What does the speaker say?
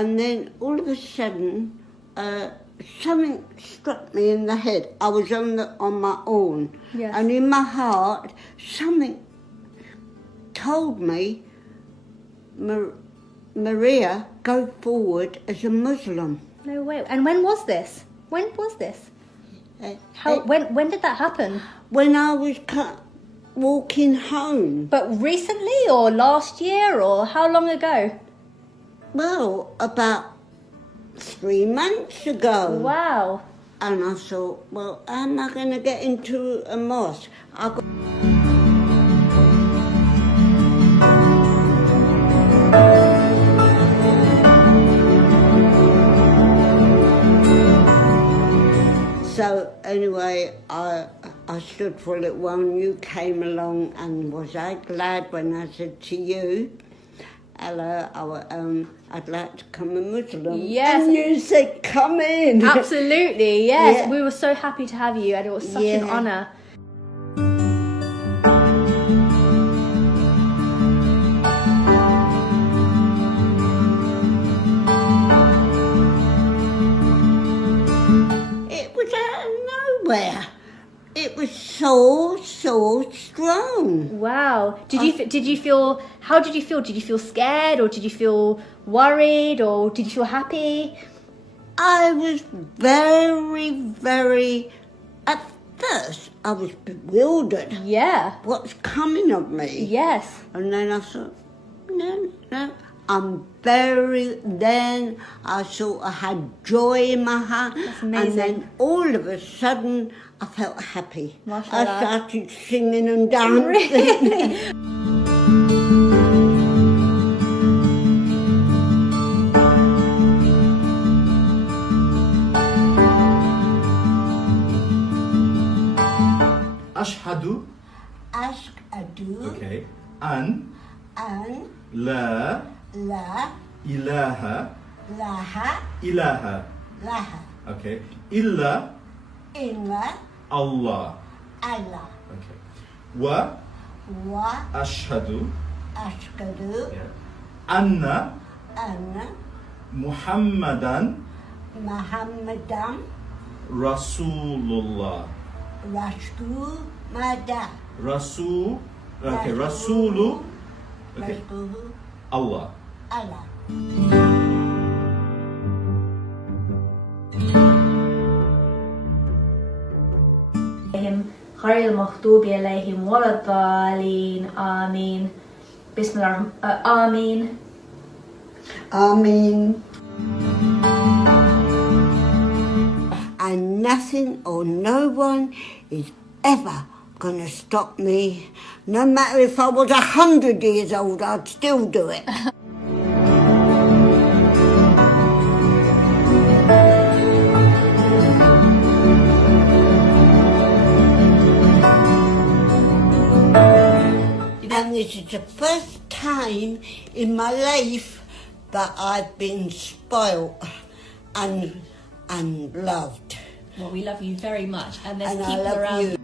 and then all of a sudden, something struck me in the head. I was on my own, Yes. and in my heart, something told me, Maria, go forward as a Muslim. No way. And when was this? When did that happen? When I was walking home. But recently or last year or how long ago? Well, about 3 months ago. Wow. And I thought, well, how am I going to get into a mosque? So anyway, I stood for a little while and you came along, and was I glad when I said to you, hello, I'd like to become a Muslim. Yes. And you said, come in. Absolutely, yes. Yeah. We were so happy to have you, and it was such an honour. It was out of nowhere. It was so strong. Wow. Did you feel? How did you feel? Did you feel scared, or did you feel worried, or did you feel happy? I was very, very. At first, I was bewildered. Yeah. What's coming of me? Yes. And then I thought, no. Then I sort of had joy in my heart. That's amazing. And then all of a sudden, I felt happy. Mashallah. I started singing and dancing. أشهد. Okay. أن. لا. إله. Okay. إلا. الله. Okay. أشهد. أن. محمدا. رسول الله. رسول. Okay. رسول. Okay. الله. غير المغضوب عليهم ولا الضالين آمين. بسم الله آمين. Amen. And nothing or no one is ever going to stop me. No matter if I was 100 years old, I'd still do it. And this is the first time in my life that I've been spoilt and loved. Well, we love you very much, and there's And I people love around you.